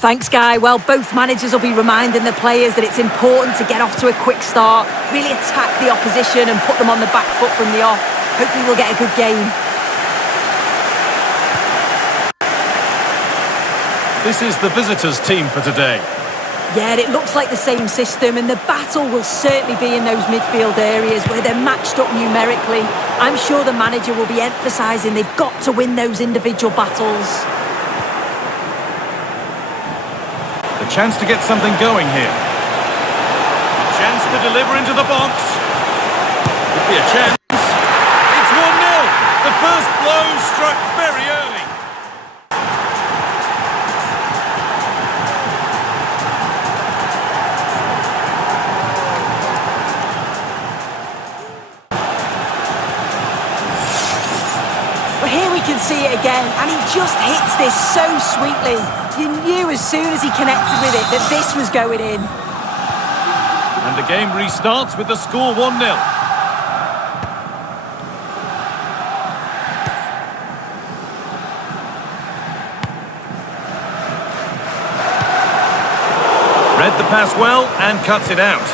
Thanks, Guy. Well, both managers will be reminding the players that it's important to get off to a quick start, really attack the opposition and put them on the back foot from the off. Hopefully we'll get a good game. This is the visitors' team for today. Yeah, it looks like the same system, and the battle will certainly be in those midfield areas where they're matched up numerically. I'm sure the manager will be emphasising they've got to win those individual battles. The chance to get something going here. A chance to deliver into the box. Could be a chance. It's 1-0. The first blow struck very early. Here we can see it again, and he just hits this so sweetly. You knew as soon as he connected with it that this was going in. And the game restarts with the score 1-0. Read the pass well and cuts it out.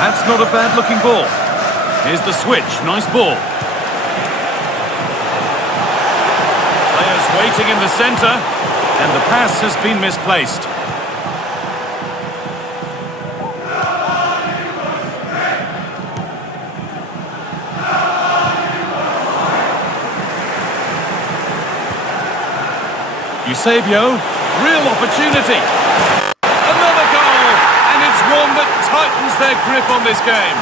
That's not a bad-looking ball. Here's the switch, nice ball. Players waiting in the centre, and the pass has been misplaced. Eusebio, real opportunity. Another goal, and it's one that tightens their grip on this game.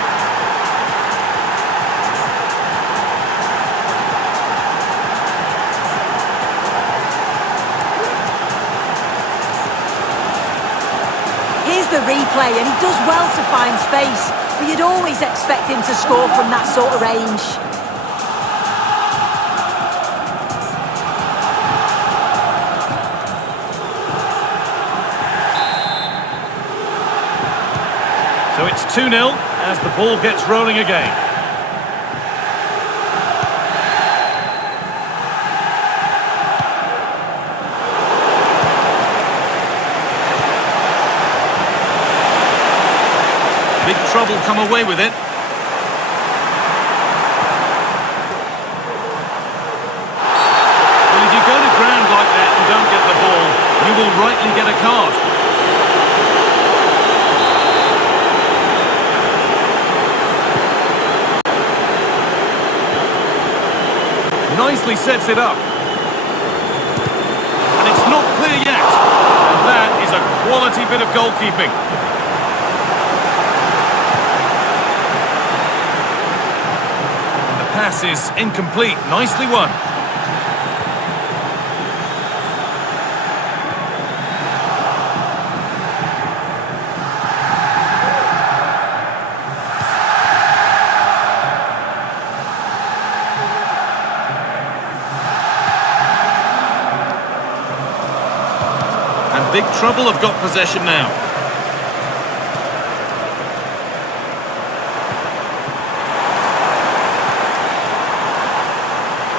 The replay, and he does well to find space, but you'd always expect him to score from that sort of range. So it's 2-0 as the ball gets rolling again. Big trouble come away with it. Well, if you go to ground like that and don't get the ball, you will rightly get a card. Nicely sets it up. And it's not clear yet. And that is a quality bit of goalkeeping. Pass is incomplete. Nicely won. And Big Trouble have got possession now.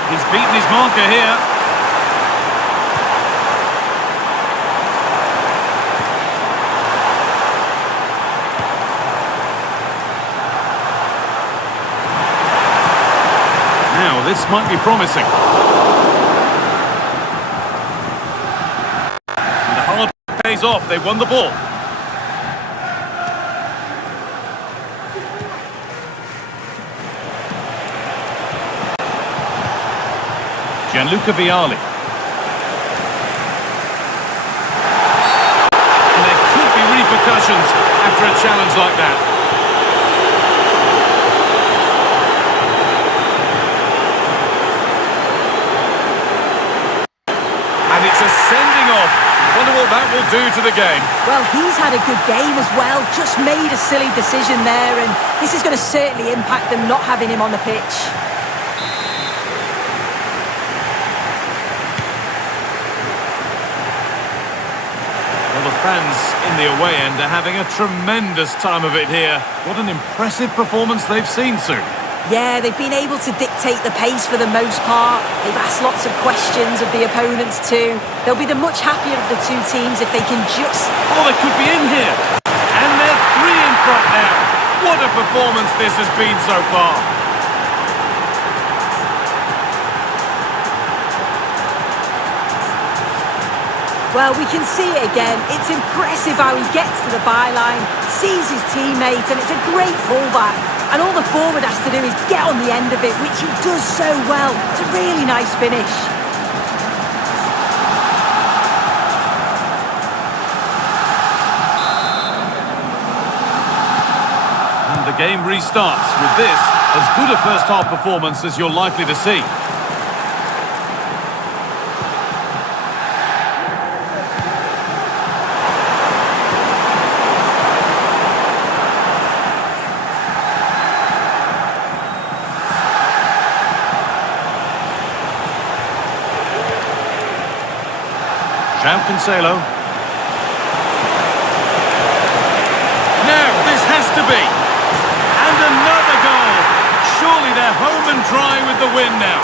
He's beaten his marker here. Now, this might be promising. And the hard pays off. They won the ball. Gianluca Vialli. And there could be repercussions after a challenge like that. And it's a sending off. Wonder what that will do to the game. Well, he's had a good game as well, just made a silly decision there, and this is going to certainly impact them not having him on the pitch. Well, the fans in the away end are having a tremendous time of it here. What an impressive performance they've seen, Sue. Yeah, they've been able to dictate the pace for the most part. They've asked lots of questions of the opponents too. They'll be the much happier of the two teams if they can just... Oh, they could be in here. And they're 3 in front now. What a performance this has been so far. Well, we can see it again. It's impressive how he gets to the byline, sees his teammate, and it's a great pullback. And all the forward has to do is get on the end of it, which he does so well. It's a really nice finish. And the game restarts with this, as good a first-half performance as you're likely to see. Cancelo. Now, this has to be. And another goal. Surely they're home and dry with the win now.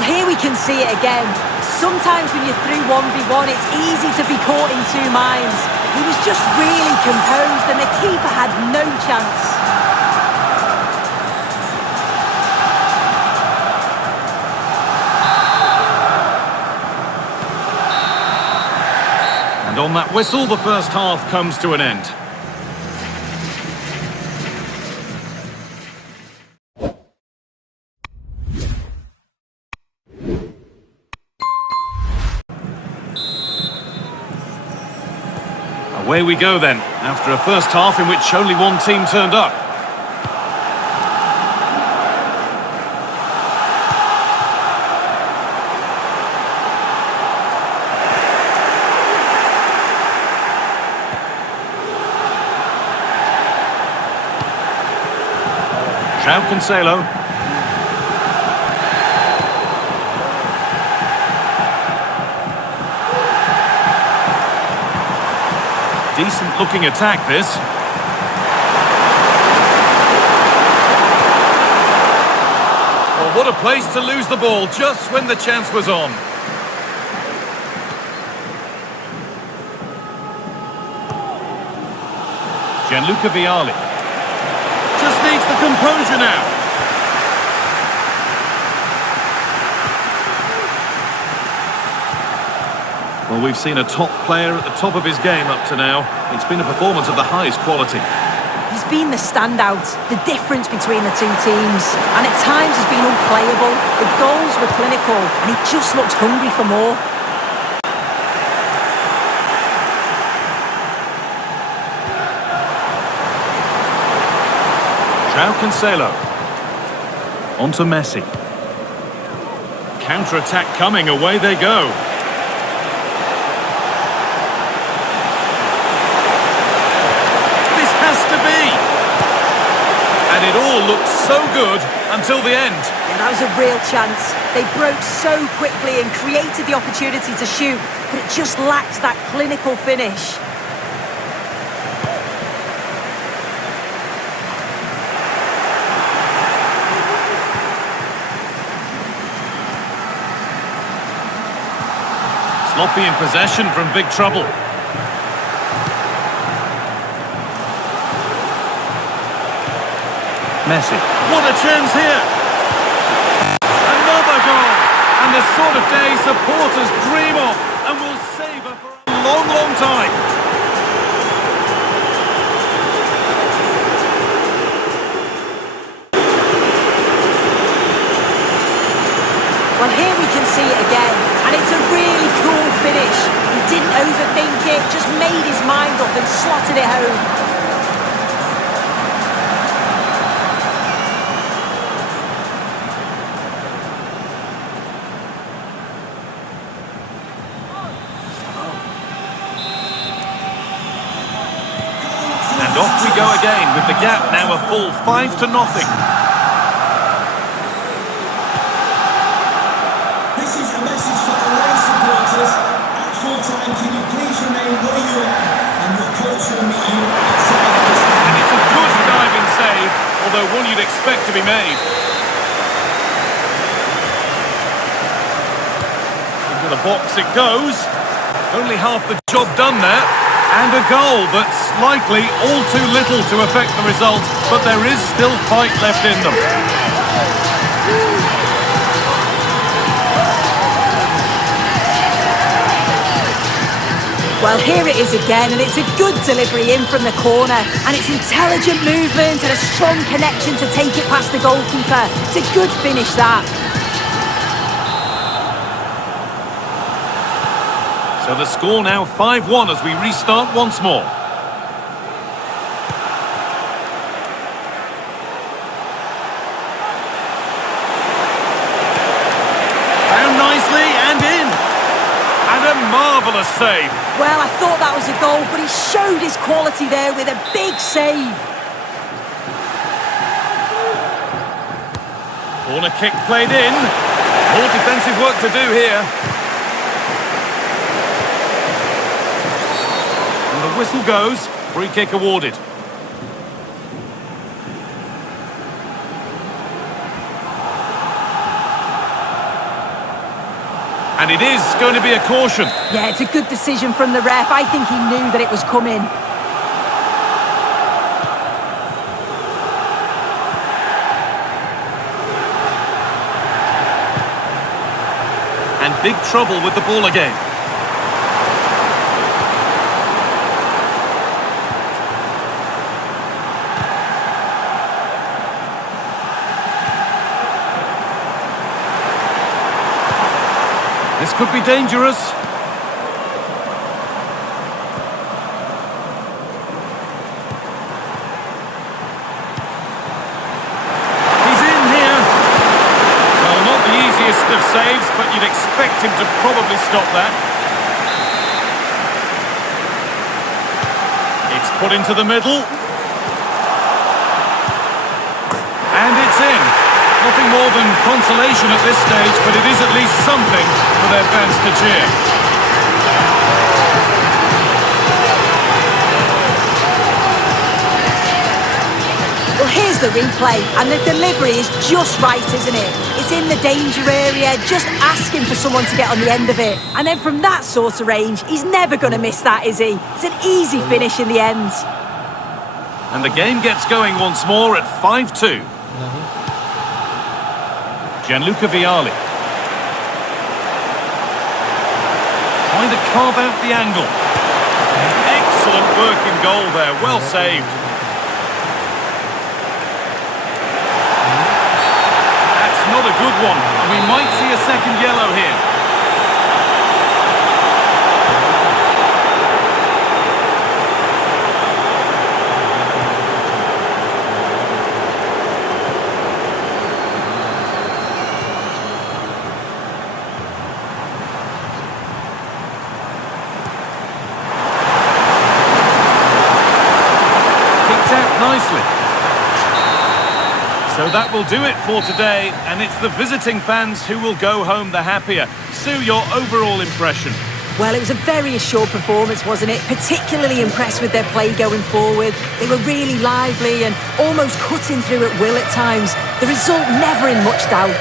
Well, here we can see it again. Sometimes when you're through 1v1, it's easy to be caught in two minds. He was just really composed and the keeper had no chance. And on that whistle, the first half comes to an end. Away we go then, after a first half in which only one team turned up. Cancelo. Decent looking attack this. Well, what a place to lose the ball just when the chance was on. Gianluca Vialli. Just needs the composure now. Well, we've seen a top player at the top of his game up to now. It's been a performance of the highest quality. He's been the standout, the difference between the two teams. And at times he's been unplayable. The goals were clinical and he just looked hungry for more. Cancelo. On to Messi. Counter-attack coming, away they go. This has to be! And it all looked so good until the end. And that was a real chance. They broke so quickly and created the opportunity to shoot, but it just lacked that clinical finish. Sloppy in possession from big trouble. Messi. What a chance here! Another goal! And the sort of day supporters dream of and will savour for a long, long time. Well, here we can see it again, and it's a really cool finish. He didn't overthink it, just made his mind up and slotted it home. And off we go again, with the gap now a full 5-0. This is a message for away supporters. At full time, can you you'd expect to be made. Into the box it goes. Only half the job done there. And a goal that's likely all too little to affect the result, but there is still fight left in them. Well, here it is again, and it's a good delivery in from the corner, and it's intelligent movement and a strong connection to take it past the goalkeeper. It's a good finish, that. So the score now 5-1 as we restart once more. Found nicely and in. And a marvellous save. Well, I thought that was a goal, but he showed his quality there with a big save. Corner kick played in. More defensive work to do here. And the whistle goes. Free kick awarded. And it is going to be a caution. Yeah, it's a good decision from the ref. I think he knew that it was coming. And big trouble with the ball again. This could be dangerous. He's in here. Well, not the easiest of saves, but you'd expect him to probably stop that. It's put into the middle. And it's in. Nothing more than consolation at this stage, but it is at least something for their fans to cheer. Well, here's the replay, and the delivery is just right, isn't it? It's in the danger area, just asking for someone to get on the end of it. And then from that sort of range, he's never going to miss that, is he? It's an easy finish in the end. And the game gets going once more at 5-2. Gianluca Vialli. Trying to carve out the angle. Excellent work in goal there, well saved. That's not a good one, and we might see a second yellow here. Nicely. So that will do it for today, and it's the visiting fans who will go home the happier. Sue, your overall impression? Well, it was a very assured performance, wasn't it? Particularly impressed with their play going forward. They were really lively and almost cutting through at will at times. The result never in much doubt.